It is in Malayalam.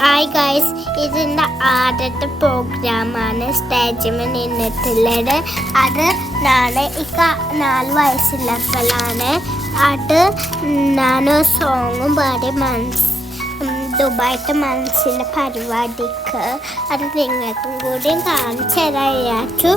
ഹായ് ഗൈസ്, ഇതിൻ്റെ ആദ്യത്തെ പ്രോഗ്രാമാണ് സ്റ്റേജിൽ നിന്നിട്ടുള്ളത്. അത് ഞാൻ 4 വയസ്സുള്ളപ്പോഴാണ്. അത് ഞാൻ സോങ്ങും പാടി ദുബായിത്തെ മനസ്സിലെ പരിപാടിക്ക് അത് നിങ്ങൾക്കും കൂടി കാണിച്ചു തരാൻ വിചാരിച്ചു.